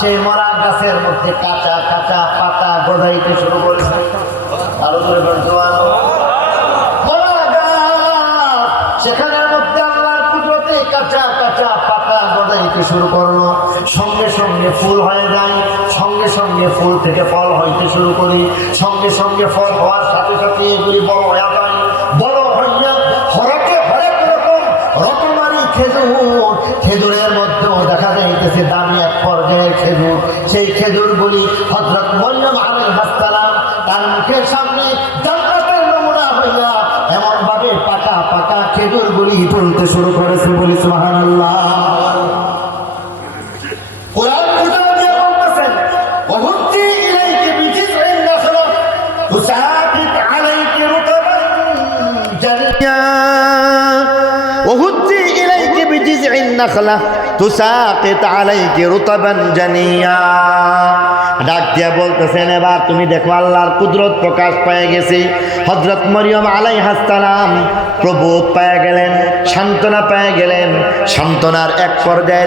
সেই মরা গাছের মধ্যে কাঁচা কাঁচা পাতা গজাইতে শুরু করেছে। আরো ধরে সেখানের মধ্যে আল্লাহর কুদরতে কাঁচা কাঁচা পাতা গজাইতে শুরু করলো। সঙ্গে সঙ্গে ফুল হয়ে যায়, সঙ্গে সঙ্গে ফুল থেকে ফল হইতে শুরু করি, সঙ্গে সঙ্গে ফল হওয়ার সাথে সাথে এগুলি বড় হয়ে যায়। বড় হইয়া হরেক রকম রকমারি খেজুর, খেজুরের মধ্যেও দেখা যাইতেছে দামি এক পর্যায়ের খেজুর। সেই খেজুরগুলি হযরত মরিয়ম আলাইহিস সালাম তার মুখের সামনে জান্নাতের নমুনা হইয়া এমন ভাবে পাকা পাকা খেজুরগুলি তুলতে শুরু করেছে। বলি সুবহানাল্লাহ। কোরআন খুঁজে দিয়ে বলতেছেন ওহুজ্জি ইলাইকি বিজিজইন নাখলা তুসাকিত আলাইকি রুতাবান জানিয়া ওহুজ্জি ইলাইকি বিজিজইন নাখলা তুসাকিত আলাইকি রুতাবান জানিয়া। ডাক দিয়া বলতেছেন এবার তুমি দেখো আল্লাহর কুদরত প্রকাশ পেয়ে গেছে। হযরত মরিয়ম আলাইহিস সালাম প্রবোধ পেয়ে গেলেন, সান্ত্বনা পেয়ে গেলেন। সান্ত্বনার এক পর্যায়ে